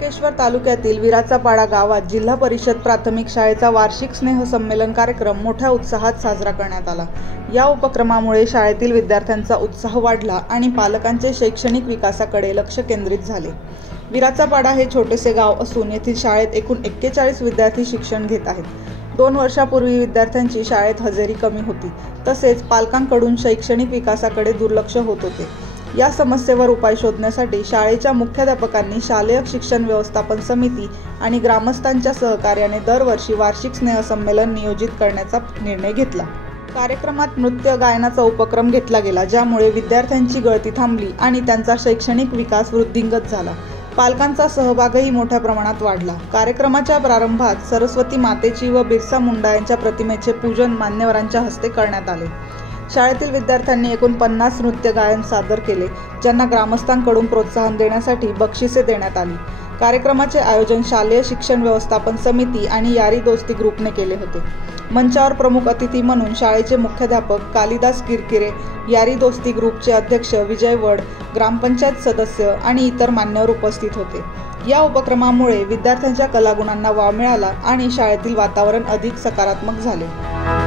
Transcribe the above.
त्र्यंबकेश्वर तालुक्यातील विराचा पाडा गावात जिल्हा परिषद प्राथमिक शाळेचा वार्षिक स्नेह संमेलन कार्यक्रम मोठ्या उत्साहात साजरा करण्यात आला। या उपक्रमामुळे शाळेतील विद्यार्थ्यांचा उत्साह वाढला आणि पालकांचे शैक्षणिक विकासाकडे लक्ष केंद्रित झाले। विराचा पाडा हे छोटेसे गाव असून येथील शाळेत एकूण 41 विद्यार्थी शिक्षण घेत आहेत। 2 वर्षापूर्वी विद्यार्थ्यांची शाळेत हजेरी कमी होती, तसेच पालकांकडून शैक्षणिक विकासाकडे दुर्लक्ष होत होते। या समस्येवर उपाय शोधण्यासाठी शाळेच्या मुख्याध्यापकांनी शालेय शिक्षण व्यवस्थापन समिती आणि ग्रामस्थांच्या सहकार्याने दरवर्षी वार्षिक स्नेह संमेलन नियोजित करण्याचा निर्णय घेतला। कार्यक्रमात नृत्य गायनाचा उपक्रम घेतला गेला, ज्यामुळे विद्यार्थ्यांची गळती थांबली आणि त्यांचा शैक्षणिक विकास वृद्धिंगत झाला। पालकांचा सहभागही मोठ्या प्रमाणात वाढला। कार्यक्रमाच्या प्रारंभात सरस्वती मातेची व बिरसा मुंडा यांच्या प्रतिमेचे पूजन मान्यवरांच्या हस्ते करण्यात आले। शाळेतील विद्यार्थ्यांनी एकूण 50 नृत्य गायन सादर केले, ज्यांना ग्रामस्थांकडून प्रोत्साहन देण्यासाठी बक्षिसे देण्यात आली। कार्यक्रमाचे आयोजन शालेय शिक्षण व्यवस्थापन समिती आणि यारी दोस्ती ग्रुपने केले होते। मंचावर प्रमुख अतिथी म्हणून शाळेचे मुख्याध्यापक कालिदास किरकिरे, यारी दोस्ती ग्रुपचे अध्यक्ष विजय वड, ग्रामपंचायत सदस्य आणि इतर मान्यवर उपस्थित होते। या उपक्रमामुळे विद्यार्थ्यांच्या कलागुणांना वाव मिळाला आणि शाळेतील वातावरण अधिक सकारात्मक झाले।